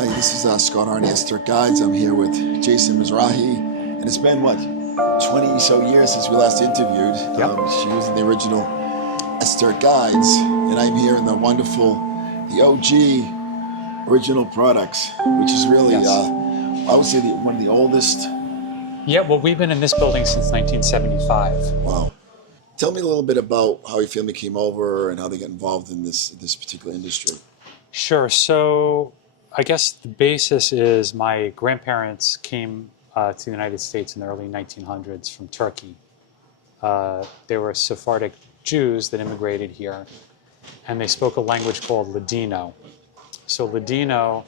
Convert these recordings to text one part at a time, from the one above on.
Hi, this is Scott Arney, Esoteric Guides. I'm here with Jason Mizrahi, and it's been, 20 so years since we last interviewed. Yep. She was in the original Esoteric Guides, and I'm here in the wonderful, the OG original Products, which is really, Yes. I would say, one of the oldest. Yeah, well, we've been in this building since 1975. Wow. Tell me a little bit about how your family came over and how they got involved in this particular industry. Sure. So I guess the basis is my grandparents came to the United States in the early 1900s from Turkey. They were Sephardic Jews that immigrated here, and they spoke a language called Ladino. So Ladino,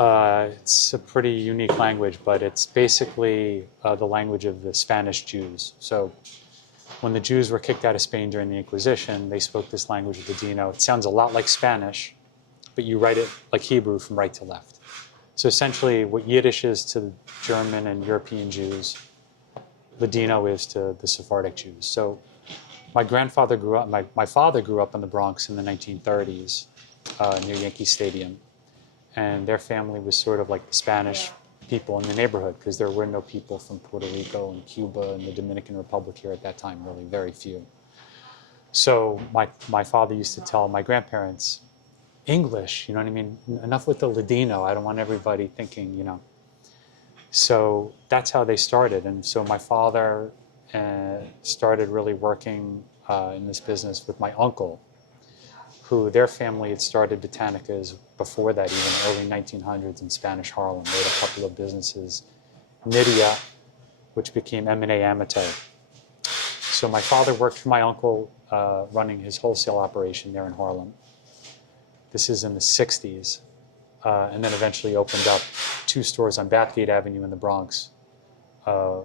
it's a pretty unique language, but it's basically the language of the Spanish Jews. So when the Jews were kicked out of Spain during the Inquisition, they spoke this language of Ladino. It sounds a lot like Spanish, but you write it like Hebrew from right to left. So essentially what Yiddish is to German and European Jews, Ladino is to the Sephardic Jews. So my grandfather grew up, my father grew up in the Bronx in the 1930s near Yankee Stadium. And their family was sort of like the Spanish people in the neighborhood because there were no people from Puerto Rico and Cuba and the Dominican Republic here at that time, really very few. So my father used to tell my grandparents, English, you know what I mean? Enough with the Ladino. I don't want everybody thinking, you know. So that's how they started. And so my father started really working in this business with my uncle, who their family had started Botanicas before that, even early 1900s in Spanish Harlem. They had a couple of businesses, Nydia, which became M&A Amateur. So my father worked for my uncle running his wholesale operation there in Harlem. This is in the 60s, and then eventually opened up 2 stores on Bathgate Avenue in the Bronx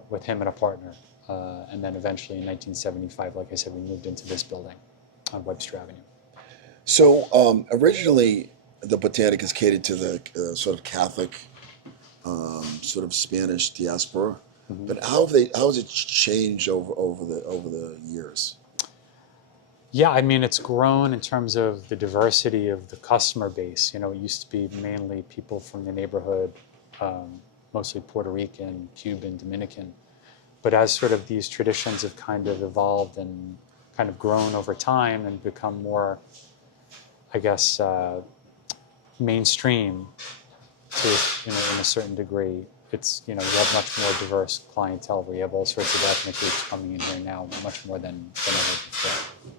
with him and a partner. And then eventually in 1975, like I said, we moved into this building on Webster Avenue. So originally, the Botanicas catered to the sort of Catholic, sort of Spanish diaspora. Mm-hmm. But how has it changed over the years? Yeah, I mean, it's grown in terms of the diversity of the customer base. You know, it used to be mainly people from the neighborhood, mostly Puerto Rican, Cuban, Dominican. But as sort of these traditions have kind of evolved and kind of grown over time and become more, I guess, mainstream to in a certain degree, it's, you know, you have much more diverse clientele where you have all sorts of ethnic groups coming in here now, much more than ever before.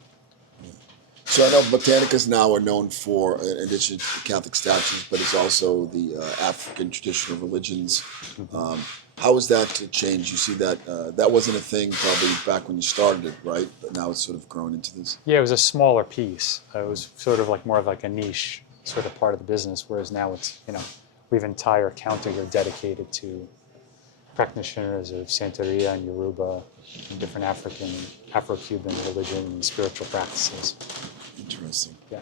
So I know Botanicas now are known for, in addition to Catholic statues, but it's also the African traditional religions. Mm-hmm. How has that changed? You see that that wasn't a thing probably back when you started it, right? But now it's sort of grown into this. Yeah, it was a smaller piece. It was sort of like more of like a niche sort of part of the business, whereas now it's, you know, we have an entire counter here dedicated to practitioners of Santeria and Yoruba and different African, Afro-Cuban religion and spiritual practices. Interesting. Yeah.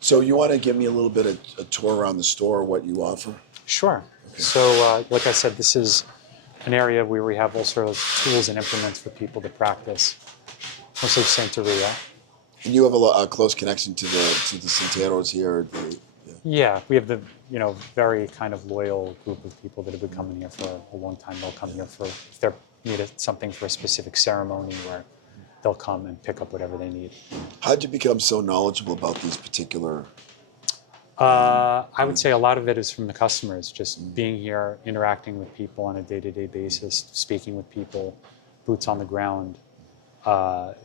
So you want to give me a little bit of a tour around the store, what you offer? Sure. Okay. So like I said, this is an area where we have all sorts of tools and implements for people to practice, mostly Santeria. And you have a close connection to the Santeros here. Yeah, we have the, you know, very kind of loyal group of people that have been coming here for a long time. They'll come here for, if they need something for a specific ceremony, where they'll come and pick up whatever they need. How did you become so knowledgeable about these particular? I would say a lot of it is from the customers, just being here, interacting with people on a day-to-day basis, speaking with people, boots on the ground,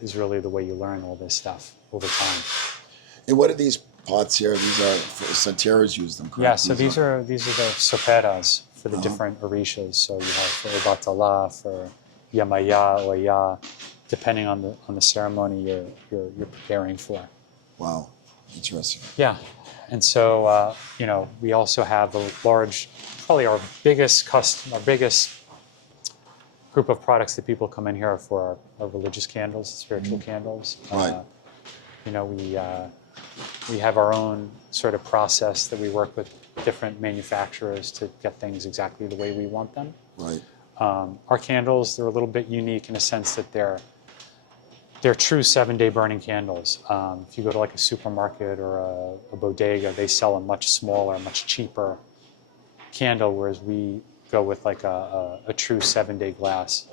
is really the way you learn all this stuff over time. And what are these pots here? These are Santeros use them, correct? Yeah, so these are the soperas for the different orishas. So you have for Obatala, for Yamaya, Oya, depending on the ceremony you're preparing for. Wow, interesting. Yeah, and so you know, we also have a large, probably our biggest group of products that people come in here for are religious candles, spiritual candles. Right. You know, we have our own sort of process that we work with different manufacturers to get things exactly the way we want them. Right. Our candles, they're a little bit unique in a sense that they're they're true 7-day burning candles. If you go to like a supermarket or a bodega, they sell a much smaller, much cheaper candle, whereas we go with like a true 7-day glass.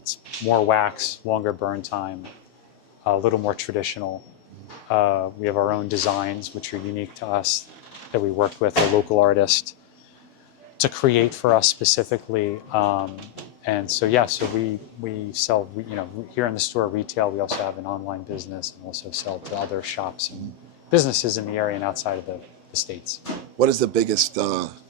It's more wax, longer burn time, a little more traditional. We have our own designs, which are unique to us, that we worked with a local artist to create for us specifically. And so, yeah, so we sell, you know, here in the store retail. We also have an online business and also sell to other shops and businesses in the area and outside of the States. What is the biggest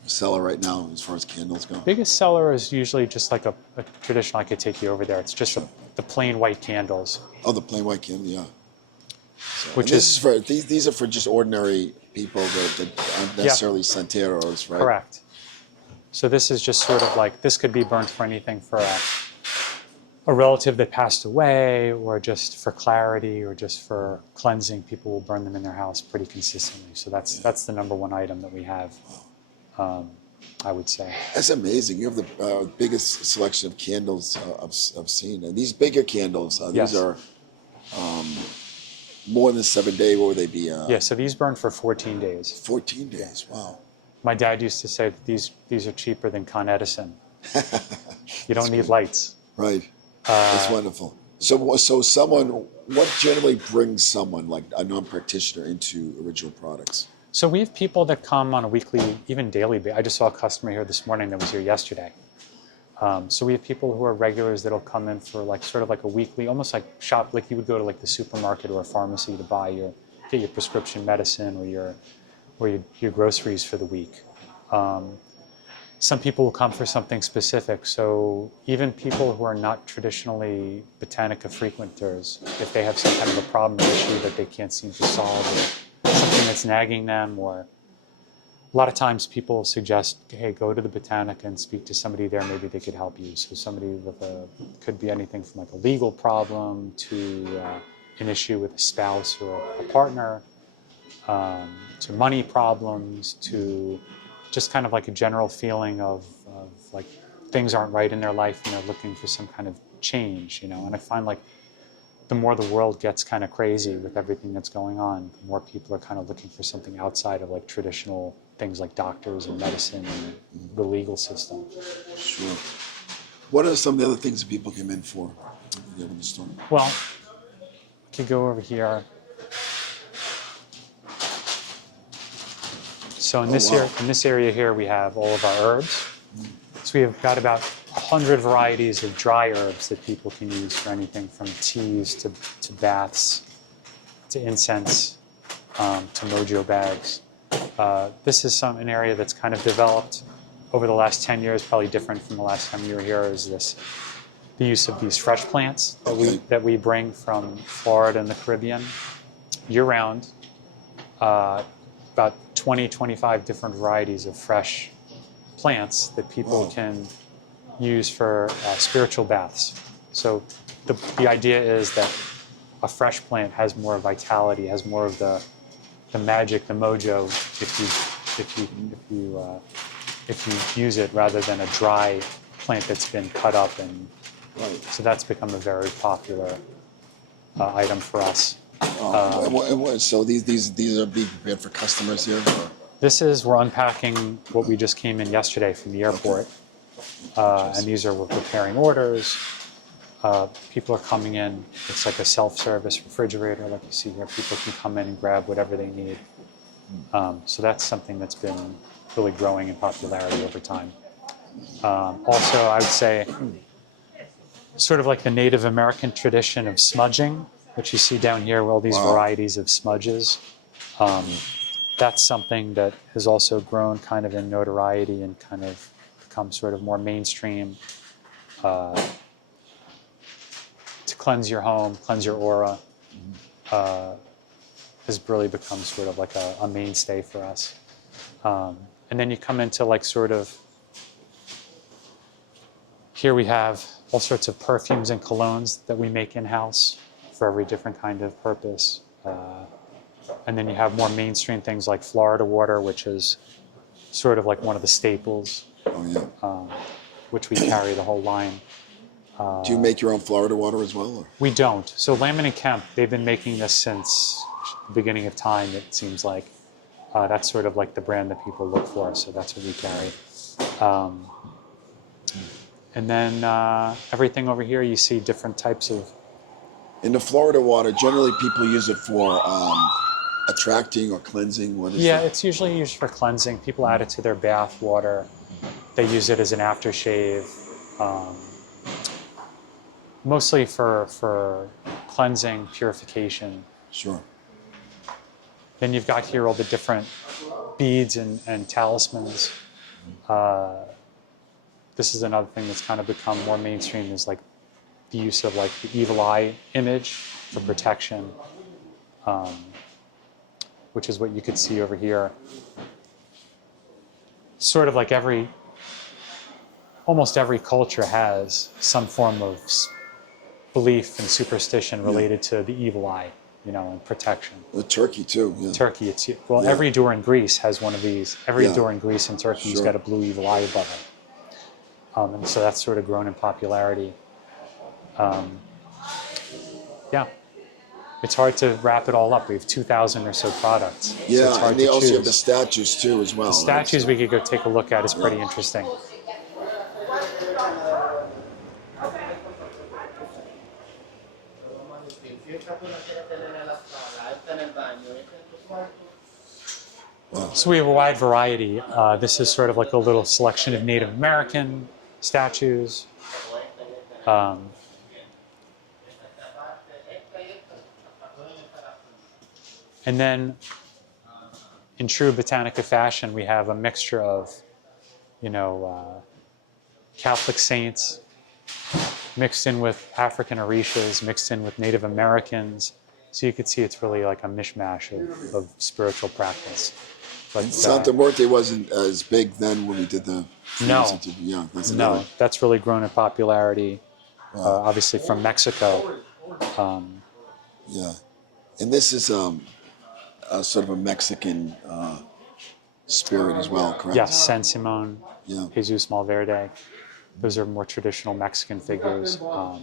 seller right now as far as candles go? Biggest seller is usually just like a traditional, I could take you over there. It's just the plain white candles. Oh, the plain white candle, yeah. So, Which this is for these are for just ordinary people that aren't necessarily santeros, right? Correct. So this is just sort of like, this could be burnt for anything, for a relative that passed away, or just for clarity, or just for cleansing. People will burn them in their house pretty consistently. So that's the number one item that we have, I would say. That's amazing. You have the biggest selection of candles I've seen. And these bigger candles, Yes. these are more than 7 day. What would they be? Yeah, so these burn for 14 days. 14 days. Wow. My dad used to say that these are cheaper than Con Edison. You don't need lights. Right. That's wonderful. So someone, what generally brings someone like a non-practitioner into Original Products? So we have people that come on a weekly, even daily basis. I just saw a customer here this morning that was here yesterday. So we have people who are regulars that'll come in for like sort of like a weekly, almost like shop, like you would go to like the supermarket or a pharmacy to get your prescription medicine or your groceries for the week. Some people will come for something specific. So even people who are not traditionally Botanica frequenters, if they have some kind of a problem or issue that they can't seem to solve, or something that's nagging them, or a lot of times people suggest, hey, go to the Botanica and speak to somebody there. Maybe they could help you. So somebody with could be anything from like a legal problem to an issue with a spouse or a partner, to money problems, to just kind of like a general feeling of like things aren't right in their life and they're looking for some kind of change, you know. And I find like the more the world gets kind of crazy with everything that's going on, the more people are kind of looking for something outside of like traditional things like doctors and medicine and the legal system. Sure. What are some of the other things that people come in for in the store? Well, we could go over here. So in this area here, we have all of our herbs. So we have got about 100 varieties of dry herbs that people can use for anything from teas to baths, to incense, to mojo bags. This is an area that's kind of developed over the last 10 years, probably different from the last time you were here, is the use of these fresh plants that we bring from Florida and the Caribbean year-round. About 20, 25 different varieties of fresh plants that people can use for spiritual baths. So the idea is that a fresh plant has more vitality, has more of the magic, the mojo, if you use it rather than a dry plant that's been cut up. And so that's become a very popular item for us. So these are being prepared for customers here? Or? We're unpacking what we just came in yesterday from the airport. And we're preparing orders. People are coming in. It's like a self-service refrigerator, like you see here. People can come in and grab whatever they need. So that's something that's been really growing in popularity over time. Also, I would say sort of like the Native American tradition of smudging, which you see down here, all these varieties of smudges. That's something that has also grown kind of in notoriety and kind of become sort of more mainstream to cleanse your home, cleanse your aura, has really become sort of like a mainstay for us. And then you come into like sort of, here we have all sorts of perfumes and colognes that we make in-house for every different kind of purpose. And then you have more mainstream things like Florida water, which is sort of like one of the staples, which we carry the whole line. Do you make your own Florida water as well? Or? We don't. So Lamon and Kemp, they've been making this since the beginning of time, it seems like. That's sort of like the brand that people look for, so that's what we carry. And then everything over here, you see different types of... In the Florida water, generally people use it for attracting or cleansing. What is Yeah, it? it's usually used for cleansing. People add it to their bath water. They use it as an aftershave. Mostly for cleansing, purification. Sure. Then you've got here all the different beads and talismans. This is another thing that's kind of become more mainstream, is like the use of like the evil eye image for protection, which is what you could see over here. Sort of like almost every culture has some form of belief and superstition related to the evil eye, and protection. Turkey too. Yeah. Turkey, every door in Greece has one of these. Every Yeah. door in Greece and Turkey has got a blue evil eye above it. And so that's sort of grown in popularity. Yeah. It's hard to wrap it all up. We have 2,000 or so products. Yeah, so it's hard and they to also choose. have the statues too as well. The statues we could go take a look at is pretty interesting. Wow. So we have a wide variety. This is sort of like a little selection of Native American statues. And then in true Botanica fashion, we have a mixture of, Catholic saints mixed in with African Orishas, mixed in with Native Americans. So you could see it's really like a mishmash of spiritual practice. But Santa Muerte wasn't as big then when we did the... No. Yeah, that's No, another. that's really grown in popularity, Wow. obviously from Mexico. Yeah. And this is sort of a Mexican spirit as well, correct? Yes, San Simon, Yeah. Jesus Malverde. Those are more traditional Mexican figures. Wow.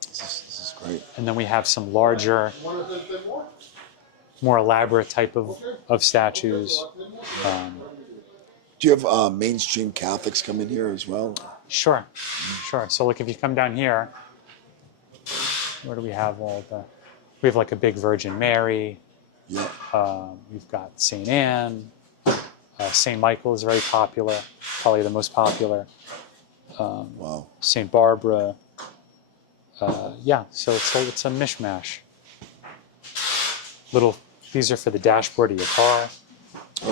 This is great. And then we have some larger, more elaborate type of statues. Do you have mainstream Catholics come in here as well? Sure. So like if you come down here, where do we have we have like a big Virgin Mary. Yeah. We've got St. Anne. St. Michael is very popular, probably the most popular. Wow. St. Barbara. So it's a mishmash. These are for the dashboard of your car,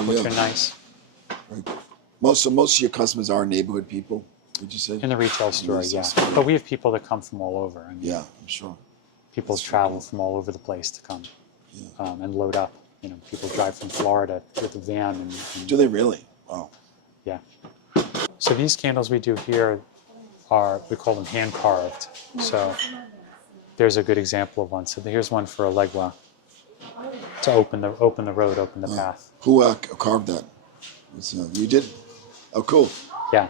which are nice. Right. Most of your customers are neighborhood people, would you say? In the retail store, retail yeah. store. But we have people that come from all over. I mean, Yeah, I'm sure. people travel from all over the place to come and load up. People drive from Florida with a van. And Do they really? Wow. yeah. So these candles we do here we call them hand carved. So there's a good example of one. So here's one for Alegua to open the road, open the path. Who carved that? You did? Oh, cool. Yeah.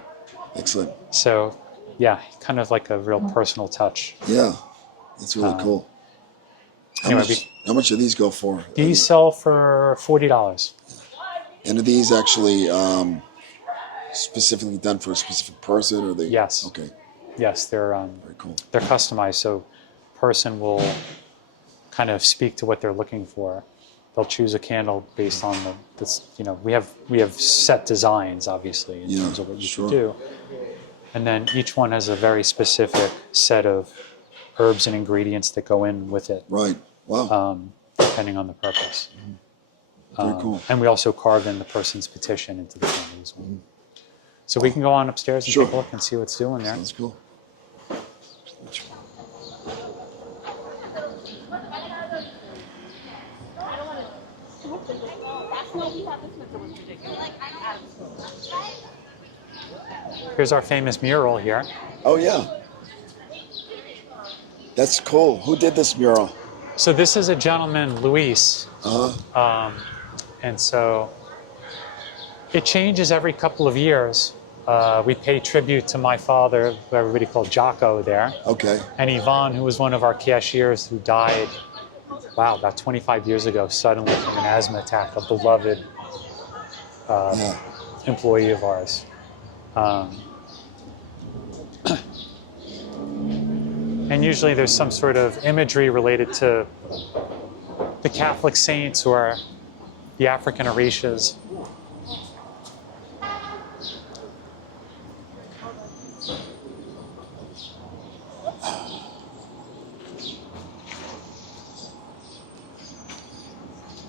Excellent. So yeah, kind of like a real personal touch. Yeah, that's really cool. How much do these go for? These sell for $40. And are these actually specifically done for a specific person, or they? Yes. Okay. Yes, they're Very cool. they're customized. So, person will kind of speak to what they're looking for. They'll choose a candle based on we have set designs, obviously, in terms of what you can do, and then each one has a very specific set of herbs and ingredients that go in with it. Right. Wow. Depending on the purpose. Very cool. And we also carve in the person's petition into the candle as well. So we can go on upstairs and Sure. take a look and see what's doing there. Sounds cool. Here's our famous mural here. Oh yeah. That's cool. Who did this mural? So this is a gentleman, Luis. And so it changes every couple of years. We pay tribute to my father, who everybody called Jocko there, Okay. and Yvonne, who was one of our cashiers who died, wow, about 25 years ago, suddenly from an asthma attack, a beloved Yeah. employee of ours. And usually there's some sort of imagery related to the Catholic saints or the African Orishas.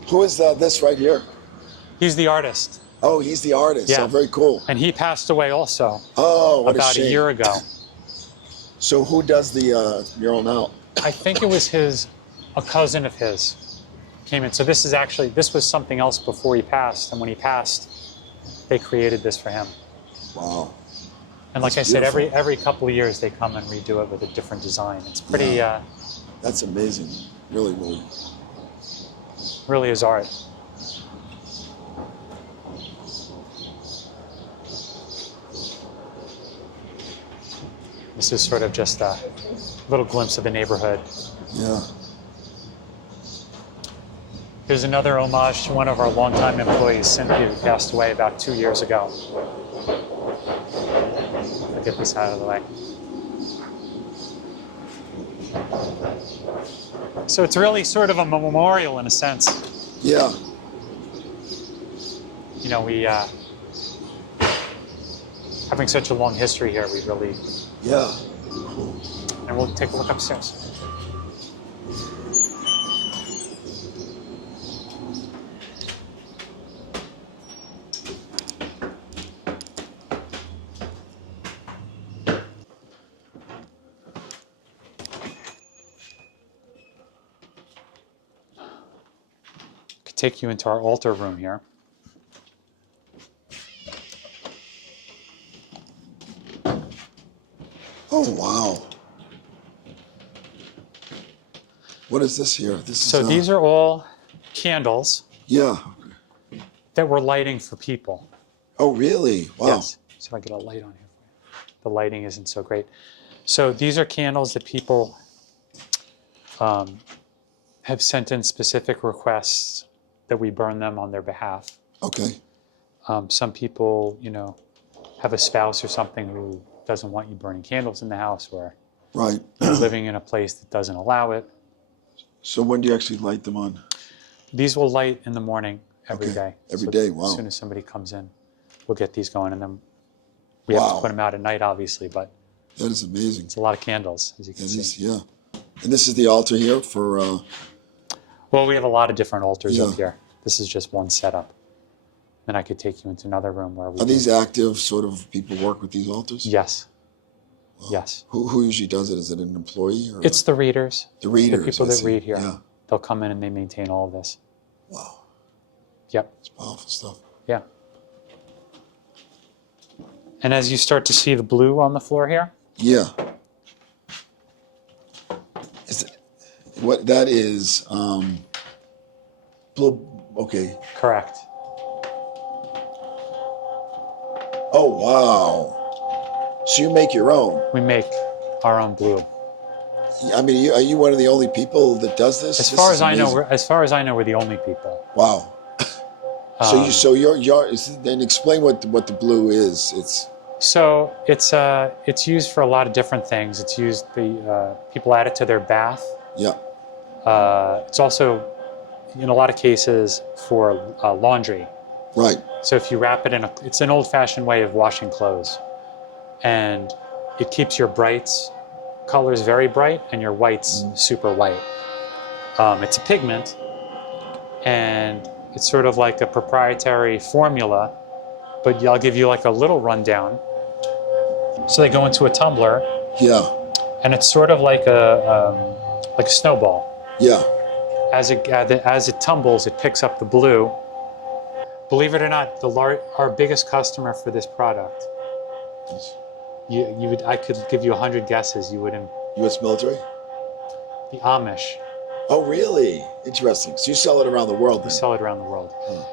Who is this right here? He's the artist. Oh, he's the artist. Yeah. Oh, very cool. And he passed away also Oh, what about a shame. a year ago. So who does the mural now? I think it was a cousin of his came in. So this was something else before he passed. And when he passed, they created this for him. Wow. And like That's I said, beautiful. every couple of years they come and redo it with a different design. It's pretty, That's amazing. Really, really. really is art. This is sort of just a little glimpse of the neighborhood. Yeah. Here's another homage to one of our longtime employees, Cynthia, who passed away about 2 years ago. I'll get this out of the way. So it's really sort of a memorial in a sense. Yeah. You know, we, having such a long history here, we really, Yeah. and we'll take a look upstairs. Could take you into our altar room here. Oh, wow. What is this here? This So is. these are all candles Yeah. that we're lighting for people. Oh, really? Wow. Yes. So if I get a light on here for you. The lighting isn't so great. So these are candles that people have sent in specific requests that we burn them on their behalf. Okay. Some people, you know, have a spouse or something who doesn't want you burning candles in the house, or Right. you're living in a place that doesn't allow it. So when do you actually light them on? These will light in the morning every Okay. day. Every So day, wow. As soon as somebody comes in, we'll get these going, and then we have to Wow. put them out at night, obviously, but That is amazing. it's a lot of candles, as you can It see. is, yeah. And this is the altar here for. Well, we have a lot of different altars Yeah. up here. This is just one setup. Then I could take you into another room where we Are do- these active sort of people work with these altars? Yes. Yes. Who usually does it? Is it an employee or It's the readers. the readers? The people I that see. read here. Yeah. They'll come in and they maintain all of this. Wow. Yep. It's powerful stuff. Yeah. And as you start to see the blue on the floor here, Yeah. Is it, what that is? Blue. Okay. correct. Oh wow. So you make your own. We make our own blue. I mean, are you one of the only people that does this? As This far is as I know, amazing. we're the only people. Wow. So you're then explain what the blue is. So it's used for a lot of different things. It's used people add it to their bath. Yeah. It's also in a lot of cases for laundry. Right. So if you wrap it it's an old-fashioned way of washing clothes, and it keeps your brights colors very bright and your whites super white. It's a pigment, and it's sort of like a proprietary formula, but I'll give you like a little rundown. So they go into a tumbler, Yeah. and it's sort of like a snowball. Yeah. As it tumbles, it picks up the blue. Believe it or not, our biggest customer for this product, I could give you 100 guesses. You wouldn't. U.S. military. The Amish. Oh, really? Interesting. So you sell it around the world We then? sell it around the world. Huh.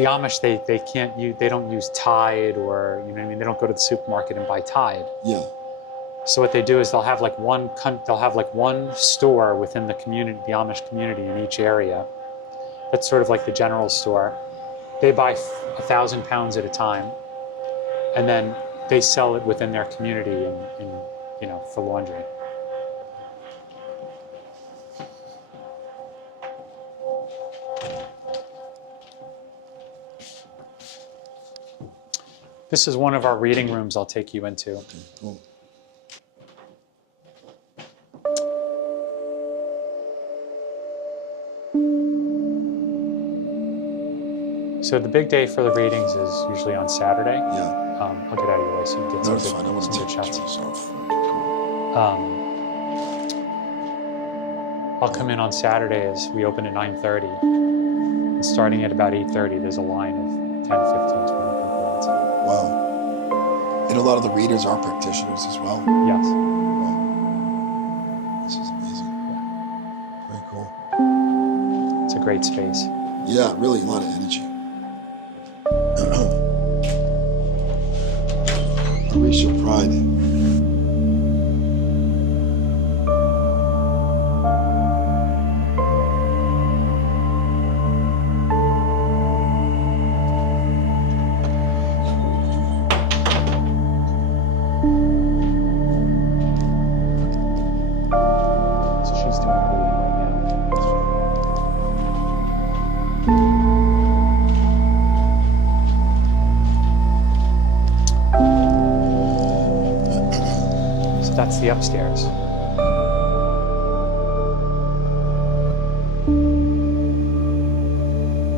the Amish, they can't use, they don't use Tide, or you know what I mean. They don't go to the supermarket and buy Tide. Yeah. So what they do is they'll have like one store within the community, the Amish community in each area. That's sort of like the general store. They buy 1,000 pounds at a time, and then they sell it within their community in for laundry. This is one of our reading rooms I'll take you into. Okay, cool. So the big day for the readings is usually on Saturday. Yeah. I'll get out of your way so you can get No, some it's good, fine. I want to some good take shots. pictures off. I'll come in on Saturday as we open at 9:30. And starting at about 8:30, there's a line of 10, 15, 20 people outside. Wow. And a lot of the readers are practitioners as well. Yes. Wow. This is amazing. Very cool. It's a great space. Yeah, really a lot of energy. Racial pride. So she's doing a reading right now. So that's the upstairs.